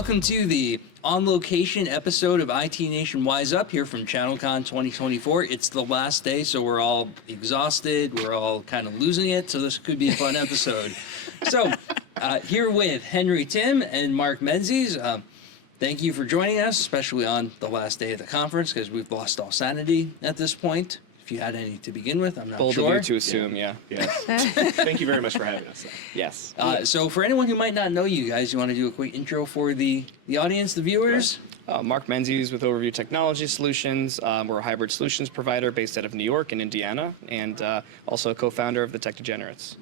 welcome to the on-location episode of IT Nation Wise Up here from ChannelCon 2024. It's the last day, so we're all exhausted. We're all kind of losing it, so this could be a fun episode. So, here with Henry Timm and Marc Menzies. Thank you for joining us, especially on the last day of the conference, because we've lost all sanity at this point. If you had any to begin with, I'm not Bold sure. Bold of you to assume, yeah. Yes. Thank you very much for having us. Yes. So for anyone who might not know you guys, you want to do a quick intro for the audience, the viewers? Marc Menzies with Overview Technology Solutions. We're a hybrid solutions provider based out of New York and Indiana, and also a co-founder of the Degenerates.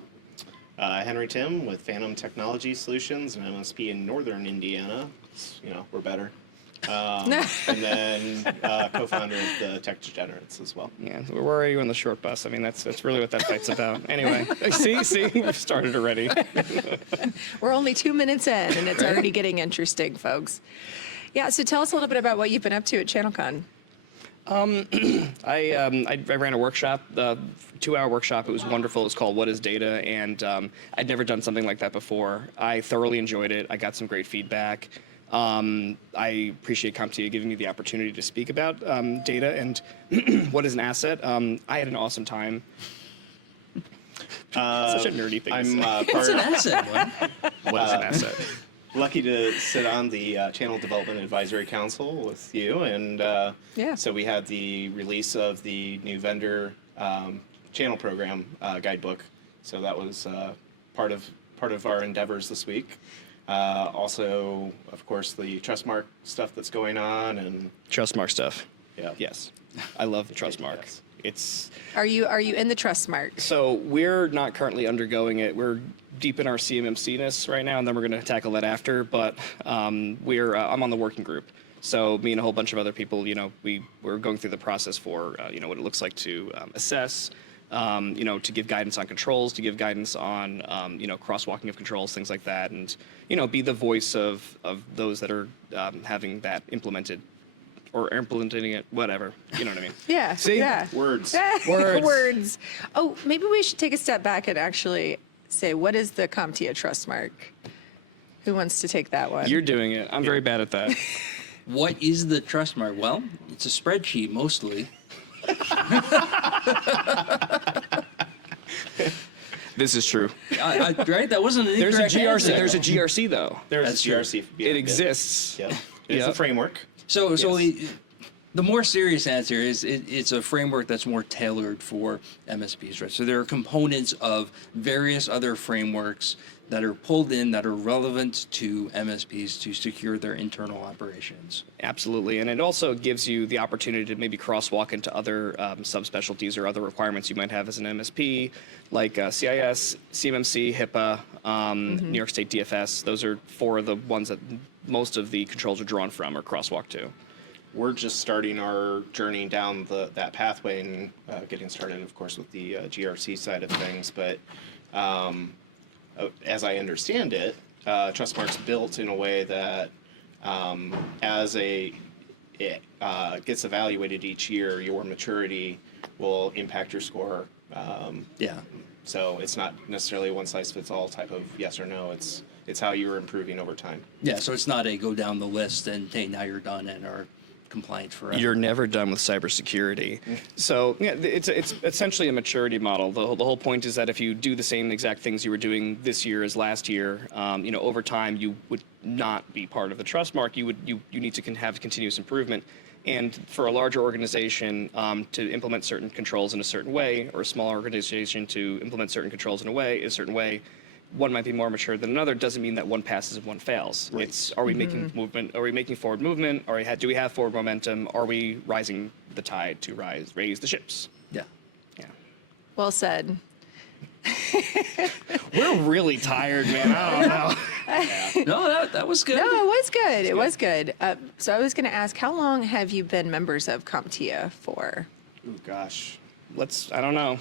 Henry Timm with Phantom Technology Solutions, an MSP in northern Indiana. You know, we're better. And then co-founder of the Degenerates as well. Yeah, where are you on the short bus? I mean, that's really what that fight's about. Anyway, see, we've started already. We're only 2 minutes in, and it's already getting interesting, folks. Yeah, so tell us a little bit about what you've been up to at ChannelCon. I ran a workshop, a 2-hour workshop. It was wonderful. It was called What is Data? And I'd never done something like that before. I thoroughly enjoyed it. I got some great feedback. I appreciate CompTIA giving me the opportunity to speak about data and what is an asset. I had an awesome time. Such a nerdy thing to say. It's an asset. What is an asset? Lucky to sit on the Channel Development Advisory Council with you, and so we had the release of the new vendor channel program guidebook. So that was part of our endeavors this week. Also, of course, the Trustmark stuff that's going on, and Trustmark stuff. Yeah. Yes, I love the Trustmark. Yes. It's. Are you in the Trustmark? So we're not currently undergoing it. We're deep in our CMMC-ness right now, and then we're going to tackle that after. But I'm on the working group. So me and a whole bunch of other people, we're going through the process for what it looks like to assess. To give guidance on controls, to give guidance on, crosswalking of controls, things like that, and, be the voice of those that are having that implemented or implementing it, whatever. You know what I mean? Yeah. See? Yeah. words. Words. Oh, maybe we should take a step back and actually say, what is the CompTIA Trustmark? Who wants to take that one? You're doing it. I'm very bad at that. What is the Trustmark? Well, it's a spreadsheet mostly. This is true. Right? That wasn't an There's a incorrect GRC. answer. There's a GRC though. There's That's a GRC. It exists. Yeah. It's a framework. So Yes. The more serious answer is it's a framework that's more tailored for MSPs, right? So there are components of various other frameworks that are pulled in that are relevant to MSPs to secure their internal operations. Absolutely, and it also gives you the opportunity to maybe crosswalk into other subspecialties or other requirements you might have as an MSP, like CIS, CMMC, HIPAA, New York State DFS. Those are 4 of the ones that most of the controls are drawn from or crosswalk to. We're just starting our journey down that pathway and getting started, of course, with the GRC side of things. But as I understand it, Trustmark's built in a way that as it gets evaluated each year, your maturity will impact your score. So it's not necessarily a one-size-fits-all type of yes or no. It's how you're improving over time. Yeah, so it's not a go down the list and hey, now you're done and are compliant forever. You're never done with cybersecurity. So yeah, it's essentially a maturity model. The whole point is that if you do the same exact things you were doing this year as last year, over time you would not be part of the Trustmark. You need to have continuous improvement. And for a larger organization to implement certain controls in a certain way, or a smaller organization to implement certain controls in a certain way, one might be more mature than another. Doesn't mean that one passes and one fails. Right. It's, are we making movement? Are we making forward movement? Do we have forward momentum? Are we rising the tide to raise the ships? Yeah. Yeah. Well said. We're really tired, man. I don't know. No, that was good. No, it was good. It was good. So I was going to ask, how long have you been members of CompTIA for? Oh gosh. I don't know.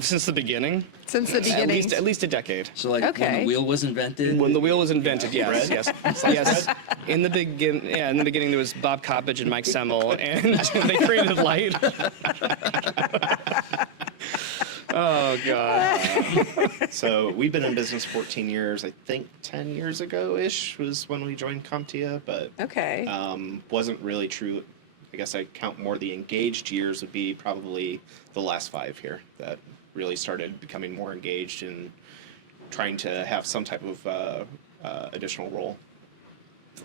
Since the beginning. Since the beginning. At least a decade. So when Okay. the wheel was invented. When the wheel was invented, yes, Bread? yes. In the beginning there was Bob Coppedge and Mike Semmel, and they created light. Oh God. So we've been in business 14 years. I think 10 years ago-ish was when we joined CompTIA, but Okay. wasn't really true. I guess I count more the engaged years would be probably the last 5 here that really started becoming more engaged and trying to have some type of additional role.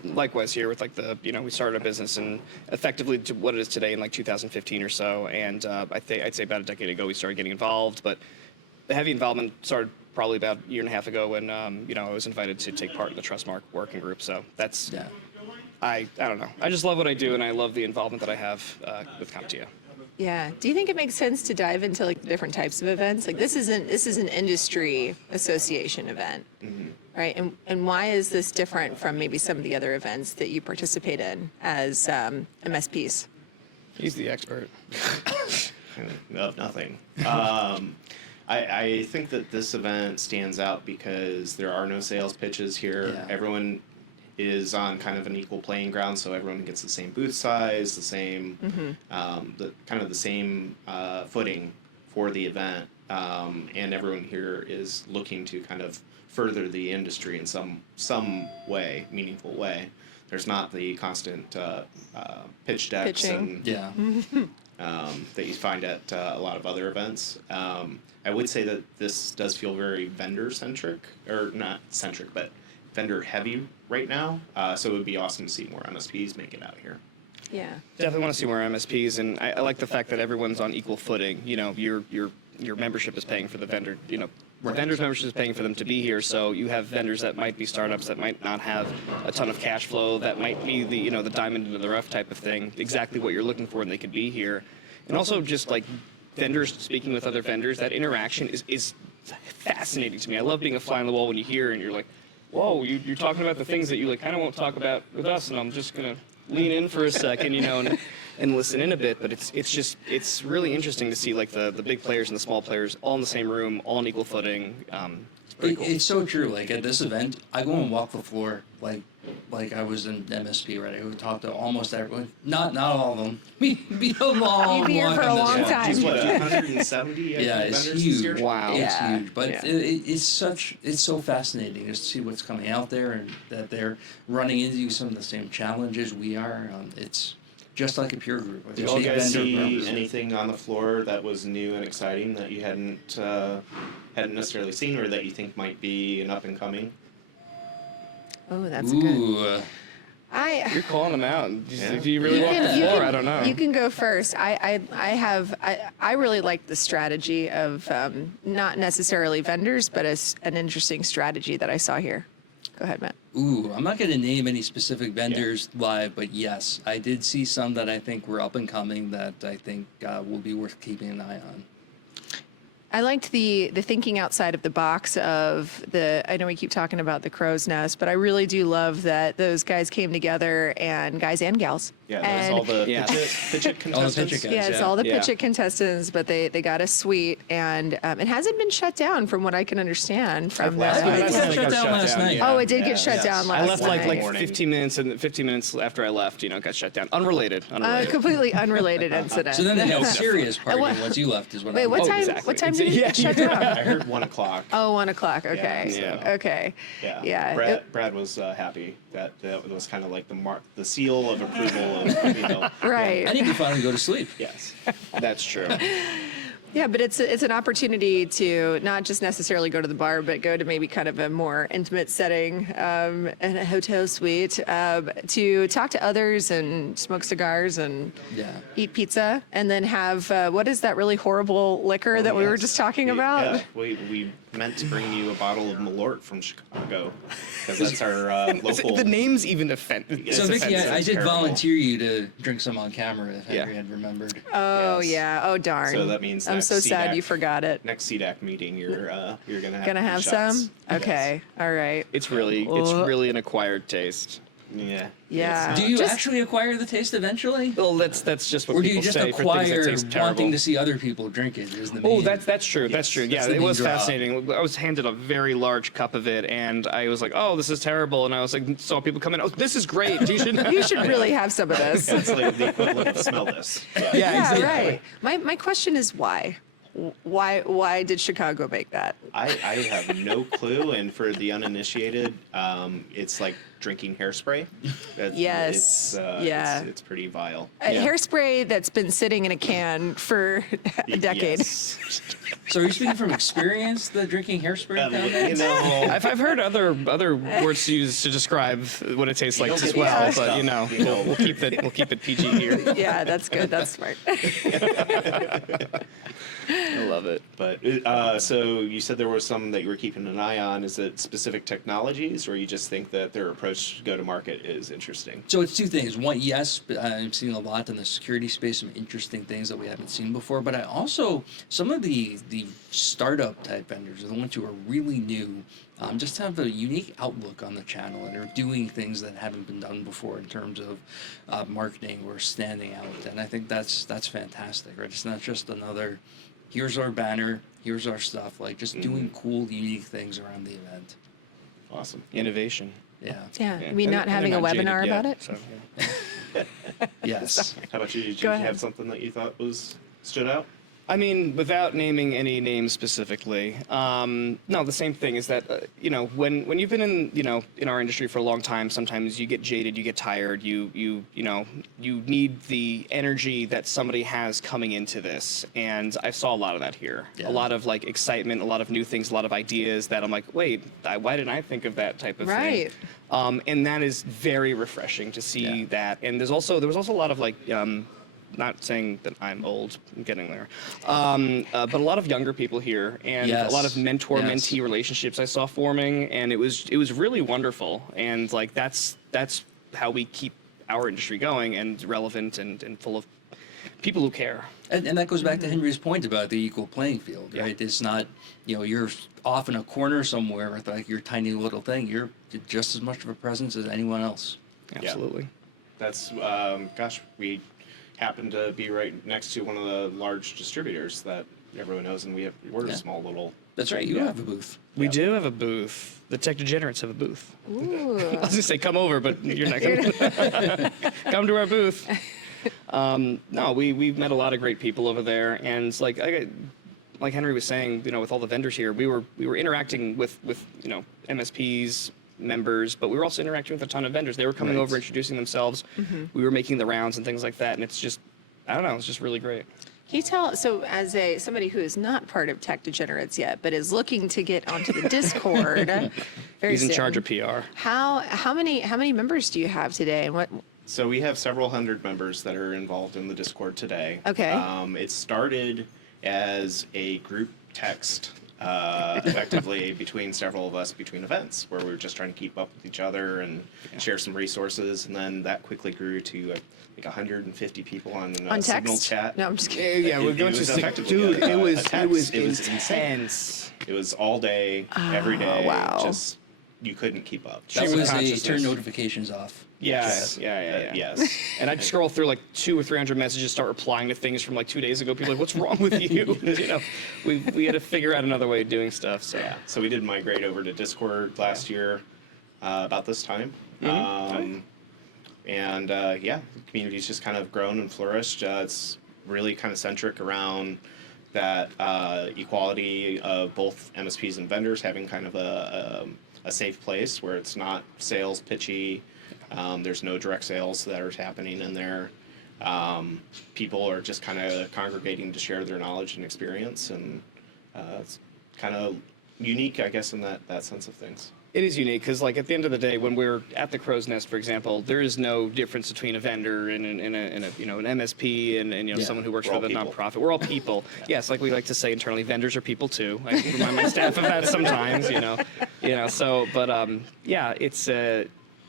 Likewise here with like we started a business and effectively to what it is today in like 2015 or so, and I'd say about a decade ago we started getting involved, but the heavy involvement started probably about a year and a half ago when I was invited to take part in the Trustmark working group. So that's I don't know. I just love what I do and I love the involvement that I have with CompTIA. Yeah. Do you think it makes sense to dive into like the different types of events? Like this is an industry association event, right? And why is this different from maybe some of the other events that you participate in as MSPs? He's the expert. Of nothing. I think that this event stands out because there are no sales pitches here. Yeah. Everyone is on kind of an equal playing ground, so everyone gets the same booth size, the same, the same footing for the event, and everyone here is looking to kind of further the industry in some way, meaningful way. There's not the constant pitch decks Pitching. that you find at a lot of other events. I would say that this does feel very vendor-centric, or not centric, but vendor-heavy right now. So it would be awesome to see more MSPs make it out here. Yeah. Definitely want to see more MSPs, and I like the fact that everyone's on equal footing. Your membership is paying for the vendor. The vendor's membership is paying for them to be here. So you have vendors that might be startups that might not have a ton of cash flow, that might be the diamond in the rough type of thing, exactly what you're looking for, and they could be here. And also just like vendors speaking with other vendors, that interaction is fascinating to me. I love being a fly on the wall when you hear and you're like, whoa, you're talking about the things that you like kind of won't talk about with us, and I'm just gonna lean in for a second, and listen in a bit. But it's really interesting to see like the big players and the small players all in the same room, all on equal footing. It's pretty cool. It's so true. Like at this event, I go and walk the floor like I was in MSP, right? I would talk to almost everyone. Not all of them. Be a long You'd be here walk for a on this long one. time. It's what, 170? Yeah, it's vendors this year? huge. Wow. It's Yeah. huge. But Yeah. it's so fascinating just to see what's coming out there and that they're running into some of the same challenges we are. It's just like a peer group. Like Did a you big guys vendor see group. anything on the floor that was new and exciting that you hadn't necessarily seen, or that you think might be an up and coming? Oh, that's good. Ooh. You're calling them out. Yeah. Do you really walk the floor? I don't know. You can go first. I really like the strategy of not necessarily vendors, but an interesting strategy that I saw here. Go ahead, Matt. Ooh, I'm not going to name any specific vendors live, but yes, I did see some that I think were up and coming that I think will be worth keeping an eye on. I liked the thinking outside of the box of I know we keep talking about the crow's nest, but I really do love that those guys came together, and guys and gals. Yeah, there's all the pitch it contestants. pitch it guys. Yeah, it's all the Yeah. pitch it contestants, but they got a suite, and it hasn't been shut down from what I can understand from Last the. night. It got shut down last night. Oh, it did get Yeah. shut down last I left night. like Morning. 15 minutes, and 15 minutes after I left, it got shut down. Unrelated. Completely unrelated incident. So then the serious party what- once you left is what Wait, I'm what Oh, time? exactly. What time did it Yeah, get shut down? I heard 1 o'clock. Oh, 1 o'clock. Okay. Yeah. Okay. Yeah. Yeah. Brad was happy that was kind of like the seal of approval of Right. I need to finally go to sleep. Yes. That's true. Yeah, but it's an opportunity to not just necessarily go to the bar, but go to maybe kind of a more intimate setting in a hotel suite to talk to others and smoke cigars and Yeah. eat pizza, and then have what is that really horrible liquor that we were just talking about? Yeah, we meant to bring you a bottle of Malort from Chicago because that's our local. The name's even offensive. Yeah. So It's Vicky, offensive. I It's did terrible. volunteer you to drink some on camera if Yeah. Henry had remembered. Oh Yes. yeah. Oh darn. So that means I'm next so sad CDAC you forgot it. Next CDAC meeting, you're gonna have Gonna have shots. some? Okay. All right. It's really an acquired taste. Yeah. Yeah. Do you Just- actually acquire the taste eventually? Well, that's just what Or do people you just say for things that acquire taste terrible. wanting to see other people drink it? Is the Oh, main- that's true. That's true. Yeah, That's the it main was draw. fascinating. I was handed a very large cup of it, and I was like, "Oh, this is terrible." And I was like, saw people come in. Oh, this is great. You should. You should really have some of this. It's like the equivalent of smell this. Yeah, Yeah, exactly. right. My question is why? Why did Chicago make that? I have no clue, and for the uninitiated, it's like drinking hairspray. Yes. It's pretty vile. Hairspray that's been sitting in a can for a decade. Yes. So are you speaking from experience, the drinking hairspray? You know, I've heard other words used to describe what it tastes like don't as get well, mixed but up, you know, you know. we'll keep it PG here. Yeah, that's good. That's smart. I love it. but so you said there was some that you were keeping an eye on. Is it specific technologies, or you just think that their approach to go to market is interesting? So it's two things. One, yes, I'm seeing a lot in the security space, some interesting things that we haven't seen before. But I also, some of the startup type vendors are the ones who are really new, just have a unique outlook on the channel and are doing things that haven't been done before in terms of marketing or standing out. And I think that's fantastic, right? It's not just another, here's our banner, here's our stuff, like just doing cool, unique things around the event. Awesome. Innovation. Yeah. Yeah. I mean, not having a not jaded webinar yet, about it? so, yeah. Yes. How about you? Did Go you ahead. have something that you thought stood out? I mean, without naming any names specifically, no, the same thing is that, you know, when you've been in our industry for a long time, sometimes you get jaded, you get tired, you need the energy that somebody has coming into this. And I saw a lot of that here. Yeah. A lot of like excitement, a lot of new things, a lot of ideas that I'm like, wait, why didn't I think of that type of Right. thing? And that is very refreshing to see that. And there was also a lot of like, not saying that I'm old, I'm getting there, but a lot of younger people here, and a lot of mentor-mentee relationships I saw forming, and it was really wonderful. And like that's how we keep our industry going and relevant and full of people who care. And that goes back to Henry's point about the equal playing field, right? It's not, you're off in a corner somewhere with like your tiny little thing. You're just as much of a presence as anyone else. Absolutely. That's we happen to be right next to one of the large distributors that everyone knows, and we're a small little. That's right. You have a booth. We do have a booth. The Tech Degenerates have a booth. Ooh. I was gonna say come over, but you're not coming. Come to our booth. No, we've met a lot of great people over there, and like Henry was saying, with all the vendors here, we were interacting with MSPs, members, but we were also interacting with a ton of vendors. They were coming over, introducing themselves. We were making the rounds and things like that, and it's just, I don't know, it's just really great. Can you tell, so as somebody who is not part of Tech Degenerates yet, but is looking to get onto the Discord very He's in soon, charge of PR. How many members do you have today, and what? So we have several hundred members that are involved in the Discord today. Okay. It started as a group text, effectively between several of us between events, where we were just trying to keep up with each other and share some resources, and then that quickly grew to like 150 people on Signal text? chat. No, I'm just kidding. Yeah, we're It going was to effectively dude. a It was text. It was intense. It was all day, every day. wow. Just you couldn't keep up. That Stream of was a consciousness. turn notifications off. Yes. Yeah. Yes. And I'd scroll through like 200 or 300 messages, start replying to things from like 2 days ago. People are like, "What's wrong with you?" We had to figure out another way of doing stuff. So Yeah. So we did migrate over to Discord last year, about this time. And the community's just kind of grown and flourished. It's really kind of centric around that equality of both MSPs and vendors having kind of a safe place where it's not sales pitchy. There's no direct sales that are happening in there. People are just kind of congregating to share their knowledge and experience, and it's kind of unique, I guess, in that sense of things. it is unique because, like, at the end of the day, when we're at the Crow's Nest, for example, there is no difference between a vendor and an MSP and someone who works We're for all the people. nonprofit. We're all people. Yes, like we like to say internally, vendors are people too. I remind my staff of that sometimes. So, but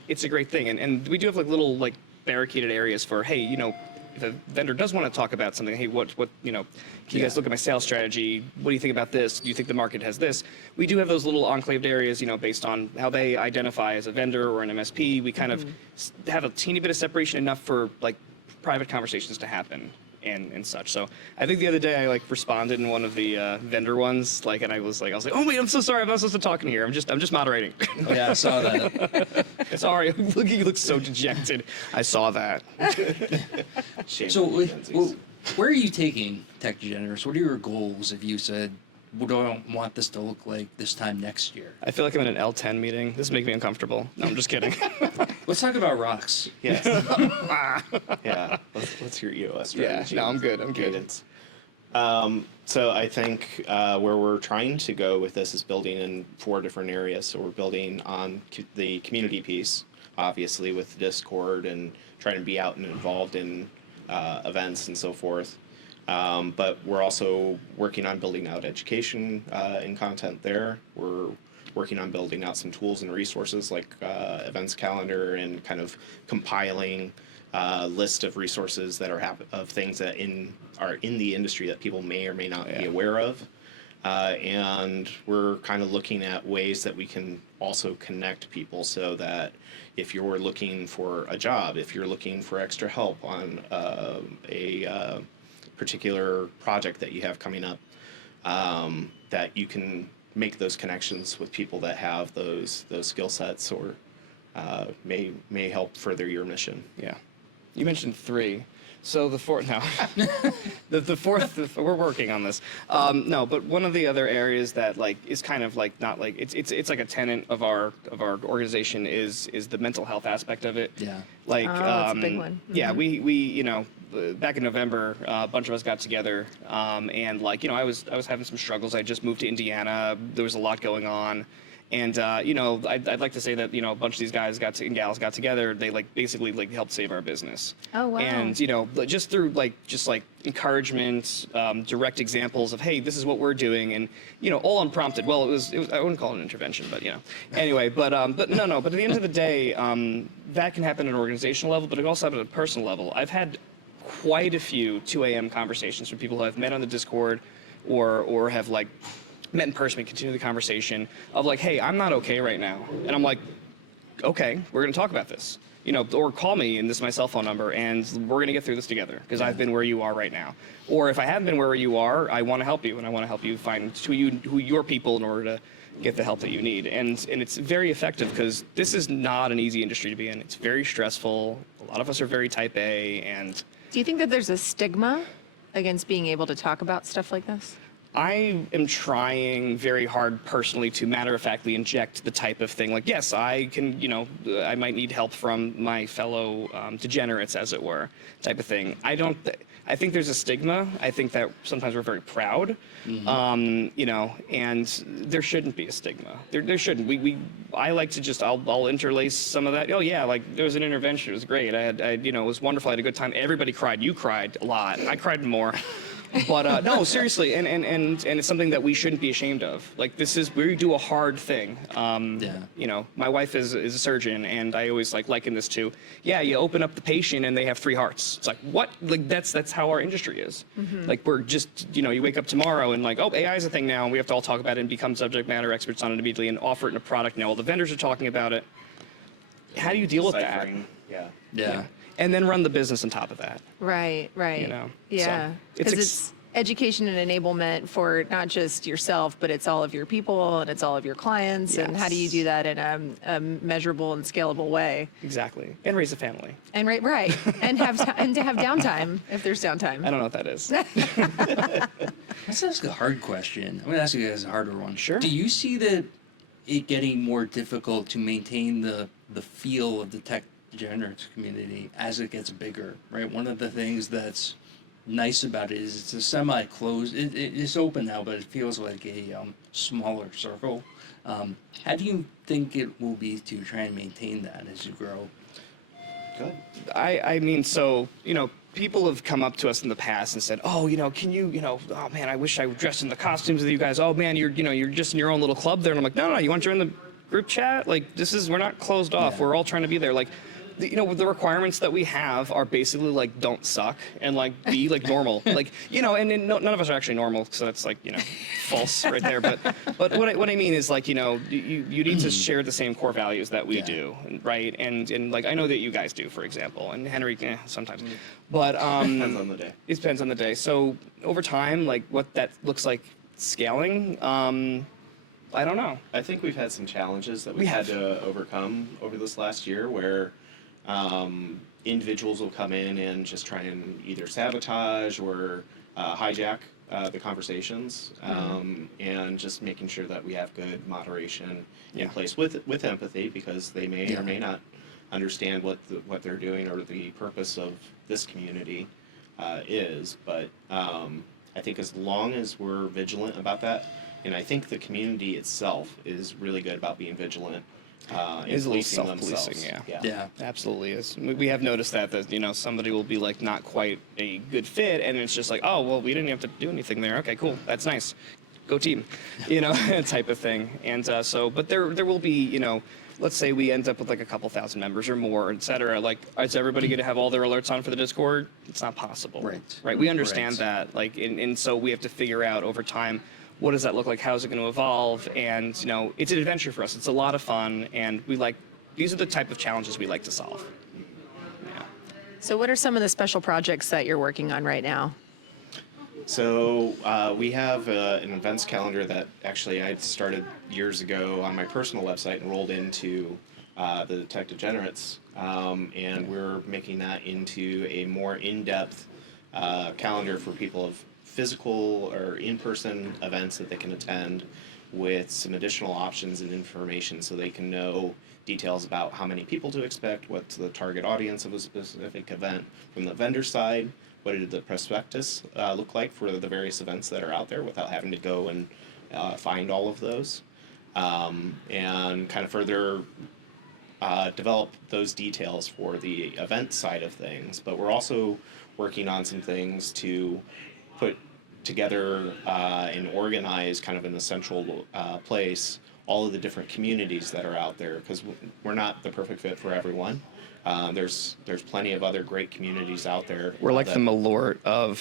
it's a great thing, and we do have like little barricaded areas for, hey, if a vendor does want to talk about something, hey, what can you guys look at my sales strategy? What do you think about this? Do you think the market has this? We do have those little enclaved areas, based on how they identify as a vendor or an MSP. We kind of have a teeny bit of separation enough for private conversations to happen and such. So I think the other day I responded in one of the vendor ones, and I was like, oh wait, I'm so sorry, I'm not supposed to talk in here. I'm just moderating. Oh, yeah, I saw that. Sorry, you look so dejected. I saw that. Shame So, on Menzies. Where are you taking Tech Degenerates? What are your goals if you said, what do I want this to look like this time next year? I feel like I'm in an L10 meeting. This is making me uncomfortable. No, I'm just kidding. Let's talk about rocks. Yes. Yeah. Let's hear EOS Yeah, strategy. no, I'm good. I'm good. Cadence. So I think where we're trying to go with this is building in 4 different areas. So we're building on the community piece, obviously with Discord and trying to be out and involved in events and so forth. But we're also working on building out education and content there. We're working on building out some tools and resources like events calendar and kind of compiling list of resources that are of things that are in the industry that people may or may not be aware of. And we're kind of looking at ways that we can also connect people so that if you're looking for a job, if you're looking for extra help on a particular project that you have coming up, that you can make those connections with people that have those skill sets or may help further your mission. Yeah. You mentioned 3. So the fourth, no, the fourth, we're working on this. No, but one of the other areas that like is kind of like not like it's like a tenet of our organization is the mental health aspect of it. Yeah. Like that's a big one. Yeah, we you know back in November a bunch of us got together and like you know I was having some struggles. I just moved to Indiana. There was a lot going on. And you know, I'd like to say that you know a bunch of these guys and gals got together. They like basically like helped save our business. Oh wow! And you know, just through like encouragement, direct examples of hey, this is what we're doing, and you know, all unprompted. Well, it was I wouldn't call it an intervention, but you know, anyway. But no. But at the end of the day, that can happen at an organizational level, but it also happen at a personal level. I've had quite a few 2 a.m. conversations with people who I've met on the Discord, or have like met in person and continue the conversation of like, hey, I'm not okay right now. And I'm like, okay, we're going to talk about this. You know, or call me, and this is my cell phone number, and we're going to get through this together because I've been where you are right now. Or if I haven't been where you are, I want to help you, and I want to help you find who your people in order to get the help that you need. And it's very effective because this is not an easy industry to be in. It's very stressful. A lot of us are very type A. And do you think that there's a stigma against being able to talk about stuff like this? I am trying very hard personally to matter-of-factly inject the type of thing like, yes, I can, you know, I might need help from my fellow degenerates, as it were, type of thing. I think there's a stigma. I think that sometimes we're very proud, you know, and there shouldn't be a stigma. There shouldn't. I like to just, I'll interlace some of that. Oh yeah, like there was an intervention. It was great. You know, it was wonderful. I had a good time. Everybody cried. You cried a lot. I cried more. But no, seriously, and it's something that we shouldn't be ashamed of. Like we do a hard thing. You know, my wife is a surgeon, and I always liken this to, yeah, you open up the patient and they have 3 hearts. It's like what? Like that's how our industry is. Like we're just, you know, you wake up tomorrow and like, oh, AI is a thing now, and we have to all talk about it and become subject matter experts on it immediately and offer it in a product. Now all the vendors are talking about it. How do you deal with that? Yeah. And then run the business on top of that. Right. You know, Yeah. so Because it's education and enablement for not just yourself, but it's all of your people and it's all of your clients. Yes. And how do you do that in a measurable and scalable way? Exactly. And raise a family. And right. And and to have downtime if there's downtime. I don't know what that is. Let's ask a hard question. I'm going to ask you guys a harder one. Sure. Do you see it getting more difficult to maintain the feel of the Tech Degenerates community as it gets bigger, right? One of the things that's nice about it is it's a semi-closed, it's open now, but it feels like a smaller circle. How do you think it will be to try and maintain that as you grow? Good. I mean, so, you know, people have come up to us in the past and said, oh, you know, can you know, oh man, I wish I dressed in the costumes with you guys. Oh man, you're just in your own little club there. And I'm like, no, you want to join the group chat? Like, we're not closed off. Yeah. We're all trying to be there. Like, you know, the requirements that we have are basically like don't suck and like be like normal, like, you know, and none of us are actually normal, so that's like, you know, false right there. But what I mean is like, you know, you need to share the same core values that we do, right? And like I know that you guys do, for example, and Henry sometimes, but Depends on the day. it depends on the day. So over time, like what that looks like scaling, I don't know. I think we've had some challenges that we've had to overcome over this last year where individuals will come in and just try and either sabotage or hijack the conversations, and just making sure that we have good moderation in place with empathy, because they may or may not understand what they're doing or the purpose of this community is. But I think as long as we're vigilant about that, and I think the community itself is really good about being vigilant. Is a little policing self-policing, themselves. Yeah. Absolutely is. We have noticed that somebody will be like not quite a good fit, and it's just like, oh well, we didn't have to do anything there. Okay, cool, that's nice. Go team, type of thing. And but there will be, let's say we end up with like a couple thousand members or more, et cetera. Like, is everybody going to have all their alerts on for the Discord? It's not possible. Right. We understand that. Like, and so we have to figure out over time, what does that look like? How's it going to evolve? And, it's an adventure for us. It's a lot of fun. And these are the type of challenges we like to solve. Yeah. So what are some of the special projects that you're working on right now? So we have an events calendar that actually I started years ago on my personal website and rolled into the Tech Degenerates. And we're making that into a more in-depth calendar for people of physical or in-person events that they can attend, with some additional options and information so they can know details about how many people to expect, what's the target audience of a specific event from the vendor side, what did the prospectus look like for the various events that are out there without having to go and find all of those, and kind of further develop those details for the event side of things. But we're also working on some things to put together and organize kind of in a central place all of the different communities that are out there, because we're not the perfect fit for everyone. There's plenty of other great communities out there. We're like the Malort of...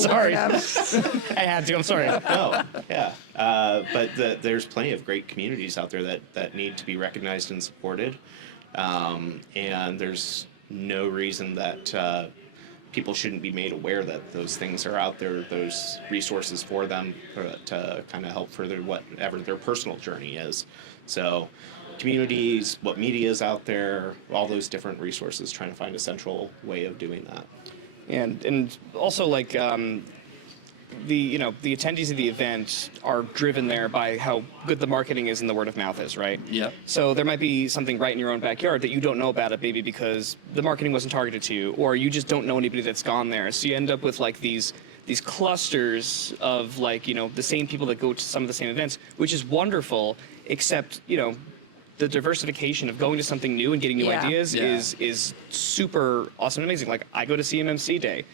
Sorry. I had to, I'm sorry. No, yeah. But there's plenty of great communities out there that need to be recognized and supported. And there's no reason that people shouldn't be made aware that those things are out there, those resources for them to kind of help further whatever their personal journey is. So communities, what media is out there, all those different resources, trying to find a central way of doing that. And also like the attendees of the event are driven there by how good the marketing is and the word of mouth is, right? Yeah. So there might be something right in your own backyard that you don't know about it, maybe because the marketing wasn't targeted to you, or you just don't know anybody that's gone there. So you end up with like these clusters of like, the same people that go to some of the same events, which is wonderful, except, the diversification of going to something new and getting new ideas is super awesome and amazing. Like, I go to CMMC Day.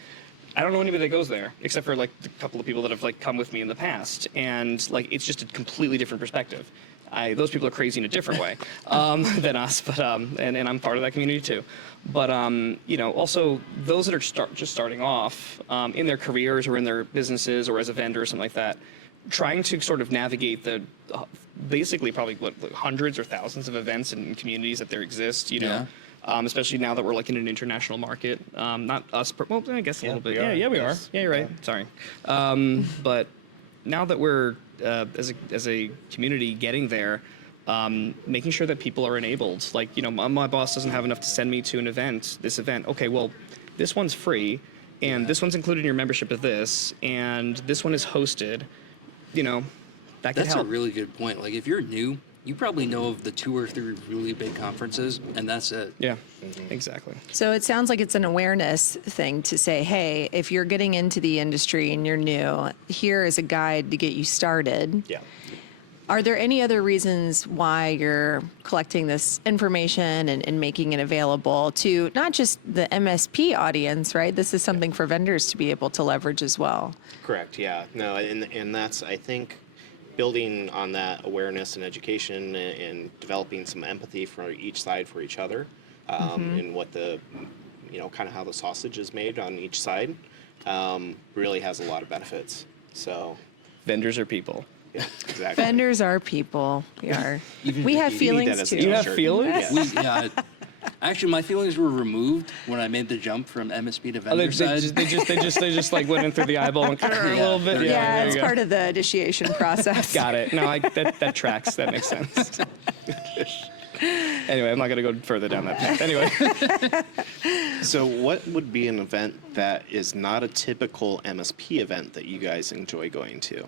I don't know anybody that goes there, except for like a couple of people that have like come with me in the past, and like it's just a completely different perspective. Those people are crazy in a different way than us, but and I'm part of that community too. But also those that are just starting off in their careers or in their businesses or as a vendor or something like that, trying to sort of navigate the basically probably hundreds or thousands of events and communities that there exist. Especially now that we're like in an international market. Not us, well, I guess a little bit. Yeah, we are. Yeah, you're right. Sorry. But now that we're as a community getting there, making sure that people are enabled. Like, my boss doesn't have enough to send me to this event. Okay, well, this one's free, and this one's included in your membership of this, and this one is hosted. That could help. That's a really good point. Like, if you're new, you probably know of the 2 or 3 really big conferences, and that's it. Yeah, exactly. So it sounds like it's an awareness thing to say, hey, if you're getting into the industry and you're new, here is a guide to get you started. Yeah. Are there any other reasons why you're collecting this information and making it available to not just the MSP audience, right? This is something for vendors to be able to leverage as well. Correct, yeah. No, and that's, I think, building on that awareness and education and developing some empathy for each side for each other, and what the, kind of how the sausage is made on each side, really has a lot of benefits. So vendors are people. Yeah, exactly. Vendors are people. We are. We have feelings too. You have feelings? Yeah. Actually, my feelings were removed when I made the jump from MSP to vendor side. They just like went in through the eyeball and a little bit. Yeah, it's part of the initiation process. Got it. No, that tracks. That makes sense. Anyway, I'm not going to go further down that path. Anyway. So what would be an event that is not a typical MSP event that you guys enjoy going to?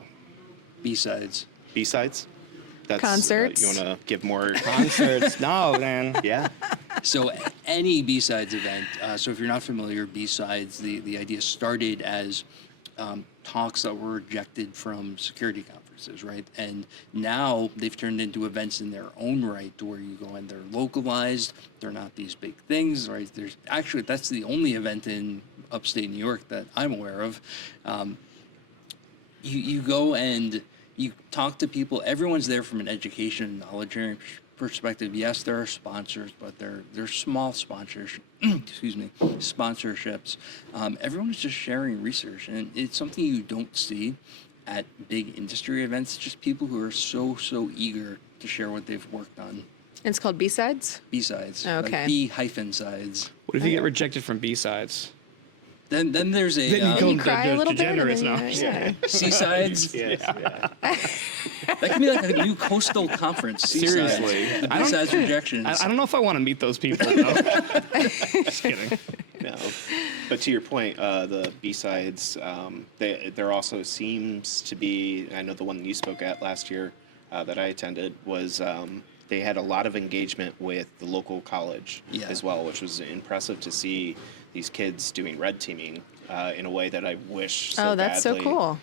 B-sides. B-sides? That's, Concerts? You want to give more? Concerts. No, man. Yeah. So any B-sides event. So if you're not familiar, B-sides, the idea started as talks that were rejected from security conferences, right? And now they've turned into events in their own right, to where you go and they're localized. They're not these big things, right? There's actually, that's the only event in upstate New York that I'm aware of. You go and you talk to people. Everyone's there from an education and knowledge sharing perspective. Yes, there are sponsors, but they're small sponsors. Excuse me, sponsorships. Everyone's just sharing research, and it's something you don't see at big industry events. Just people who are so eager to share what they've worked on. It's called B-sides? B-sides. Okay. Like B-sides. What if you get rejected from B-sides? Then there's a Then you go You cry a little bit. and Degenerates then now. yeah. C-sides. Yes, yeah. That can be like a new coastal conference. C-sides. Seriously. The B-sides rejections. I don't know if I want to meet those people. No. Just kidding. No. But to your point, the B-sides, there also seems to be, I know the one you spoke at last year that I attended was they had a lot of engagement with the local college as well, which was impressive to see these kids doing red teaming in a way that I wish so that's so badly, cool.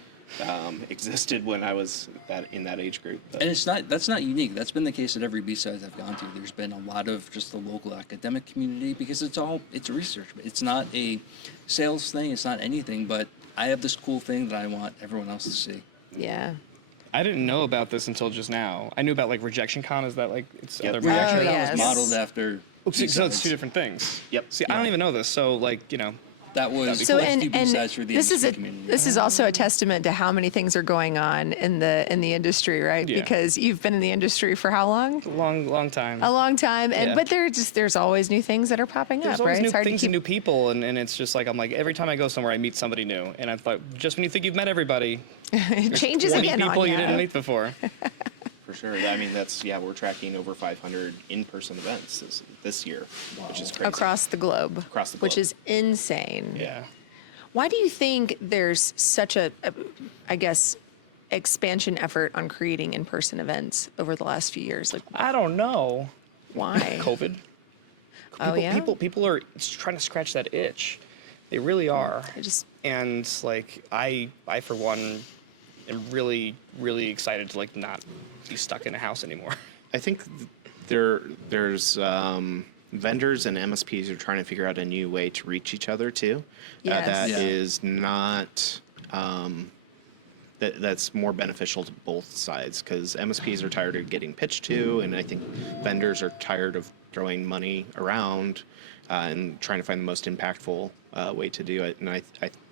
Existed when I was in that age group. But And that's not unique. That's been the case at every B-sides I've gone to. There's been a lot of just the local academic community, because it's research. It's not a sales thing. It's not anything, but I have this cool thing that I want everyone else to see. Yeah. I didn't know about this until just now. I knew about like Rejection Con. Is that like it's Yep. other Pretty rejection? sure that yes. was modeled after So it's two B-sides. different things. Yep. See, I don't even know this. So like, That was So let's and do B-sides for the this is industry a community. this is also a testament to how many things are going on in the industry, right? Yeah. Because you've been in the industry for how long? long time. A long time, and Yeah. but there's always new things that are popping There's up, always right? new It's hard things to and keep. new people, and it's just like I'm like every time I go somewhere I meet somebody new, and I thought just when you think you've met everybody, It changes 20 again people on you ya. didn't meet before. For sure. I mean, we're tracking over 500 in-person events this year, which is crazy. across the globe, Across the which globe. is insane. Yeah. Why do you think there's such a, I guess, expansion effort on creating in-person events over the last few years? Like, I don't know. why? COVID. Oh, yeah? People are trying to scratch that itch. They really are. I just And like I for one am really excited to like not be stuck in a house anymore. I think there's vendors and MSPs are trying to figure out a new way to reach each other too. Yes. That Yeah. is not that's more beneficial to both sides, because MSPs are tired of getting pitched to, and I think vendors are tired of throwing money around and trying to find the most impactful way to do it. And I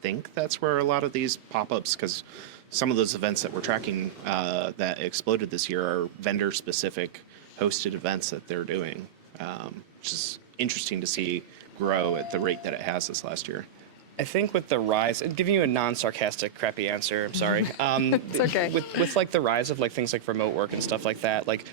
think that's where a lot of these pop-ups, because some of those events that we're tracking that exploded this year are vendor-specific hosted events that they're doing, which is interesting to see grow at the rate that it has this last year. I think with the rise, and giving you a non-sarcastic, crappy answer, I'm sorry. It's okay. With like the rise of like things like remote work and stuff like that, like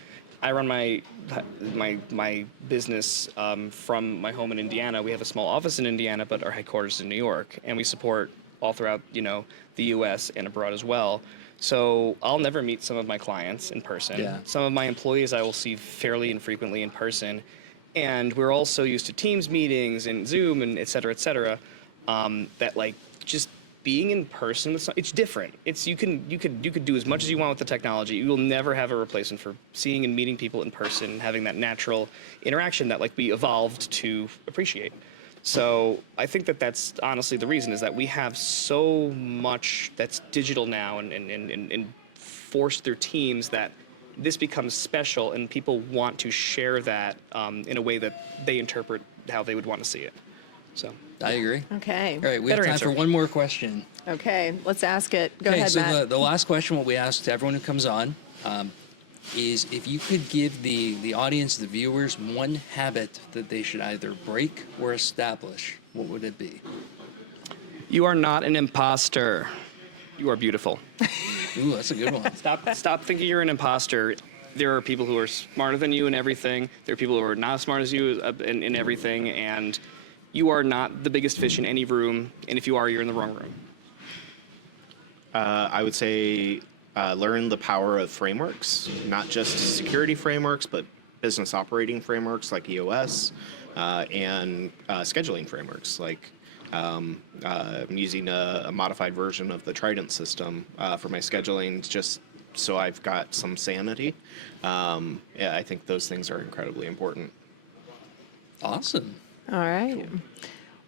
I run my business from my home in Indiana. We have a small office in Indiana, but our headquarters is in New York, and we support all throughout the U.S. and abroad as well. So I'll never meet some of my clients in person. Yeah. Some of my employees I will see fairly infrequently in person, and we're also used to Teams meetings and Zoom and et cetera, that like just being in person with it's different. It's you could do as much as you want with the technology. You will never have a replacement for seeing and meeting people in person and having that natural interaction that like we evolved to appreciate. So I think that's honestly the reason, is that we have so much that's digital now and forced through Teams that this becomes special, and people want to share that in a way that they interpret how they would want to see it. So I agree. Okay. All right, we have Better time answer. for one more question. Okay, let's ask it. Go ahead, so Matt. the last question, what we ask to everyone who comes on, is if you could give the audience, the viewers, one habit that they should either break or establish, what would it be? you are not an imposter. You are beautiful. Ooh, that's a good one. Stop thinking you're an imposter. there are people who are smarter than you in everything. There are people who are not as smart as you in everything, and you are not the biggest fish in any room. And if you are, you're in the wrong room. I would say learn the power of frameworks, not just security frameworks, but business operating frameworks like EOS and scheduling frameworks. Like I'm using a modified version of the Trident system for my scheduling, just so I've got some sanity. Yeah, I think those things are incredibly important. Awesome. All right.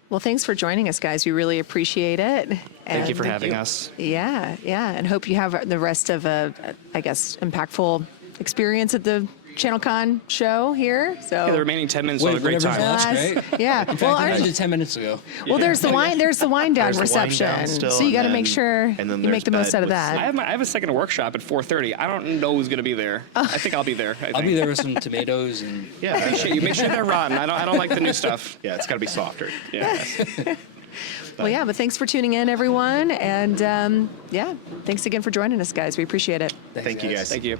Well, thanks for joining us, guys. We really appreciate it. Thank you for having us. Yeah, and hope you have the rest of a, I guess, impactful experience at the ChannelCon show here. So Yeah, the remaining 10 minutes will have a great whatever's time. left, right? Yeah. In fact, Well, I ours- did 10 minutes ago. well, there's the wine. There's the wine down There's the wine reception. down still, So you got to and make then- sure and then you there's make the most bed out of with that. I have a second workshop at 4:30. I don't know who's going to be there. I think I'll be there. I'll be there with some tomatoes and Yeah, You make sure they're rotten. I don't like the new stuff. yeah, it's got to be softer. Yeah. Well, yeah, but thanks for tuning in, everyone. And yeah, thanks again for joining us, guys. We appreciate it. Thank you, guys. Thank you.